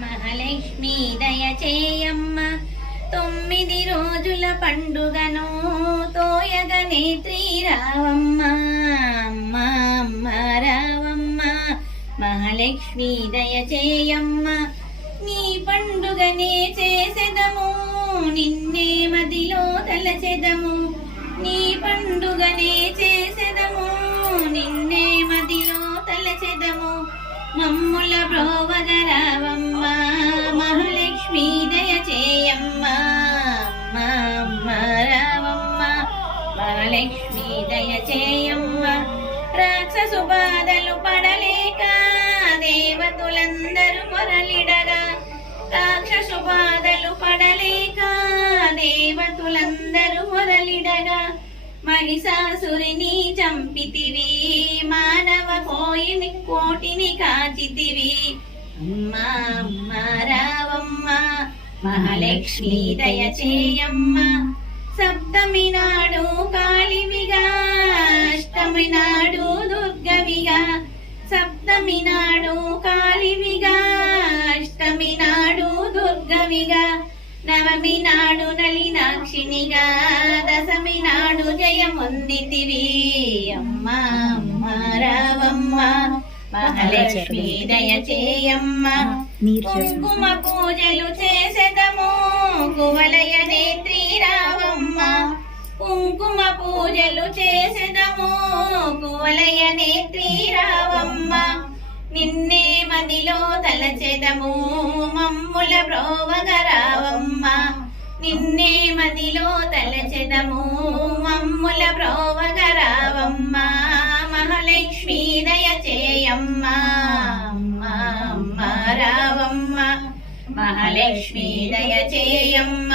మహాలక్ష్మి దయచేయమ్మ 9 రోజుల పండుగను తోయగనే శ్రీరావమ్మ అమ్మ అమ్మ రావమ్మ మహాలక్ష్మి దయచేయమ్మ నీ పండుగనే చేసెదము నిన్నే మదిలో తలచెదము నీ పండుగనే చేసెదము నిన్నే మదిలో తలచెదము మమ్ముల బ్రోవగరావమ్మ మహాలక్ష్మి దయచేయమ్మ అమ్మ అమ్మ రావమ్మ మహాలక్ష్మి దయచేయమ్మ రాక్షసు బాధలు పడలేక దేవతలందరూ మొరలిడగా రాక్షసు బాధలు పడలేక దేవతలందరూ మొరలిడగా మహిషాసురిని చంపితివి మానవ కోటిని కాచితివి అమ్మ అమ్మ రావమ్మ మహాలక్ష్మి దయచేయమ్మ సప్తమి నాడు కాళివిగా అష్టమి నాడు దుర్గవిగా సప్తమి నాడు కాళివిగా అష్టమి నాడు దుర్గవిగా నవమి నాడు నలినాక్షినిగా దశమి నాడు జయముందితివి అమ్మ అమ్మ రావమ్మ మహాలక్ష్మి దయచేయమ్మ కుంకుమ పూజలు చేసెదము కువలయ నేత్రి రావమ్మ కుంకుమ పూజలు చేసెదము కువలయ నేత్రి రావమ్మ నిన్నే మదిలో తలచెదము మమ్ముల బ్రోవగరావమ్మ నిన్నే మదిలో తలచెదము మమ్ముల బ్రోవగరావమ్మ మహాలక్ష్మి దయచేయమ్మ అమ్మ అమ్మ రావమ్మ మహాలక్ష్మి దయచేయమ్మ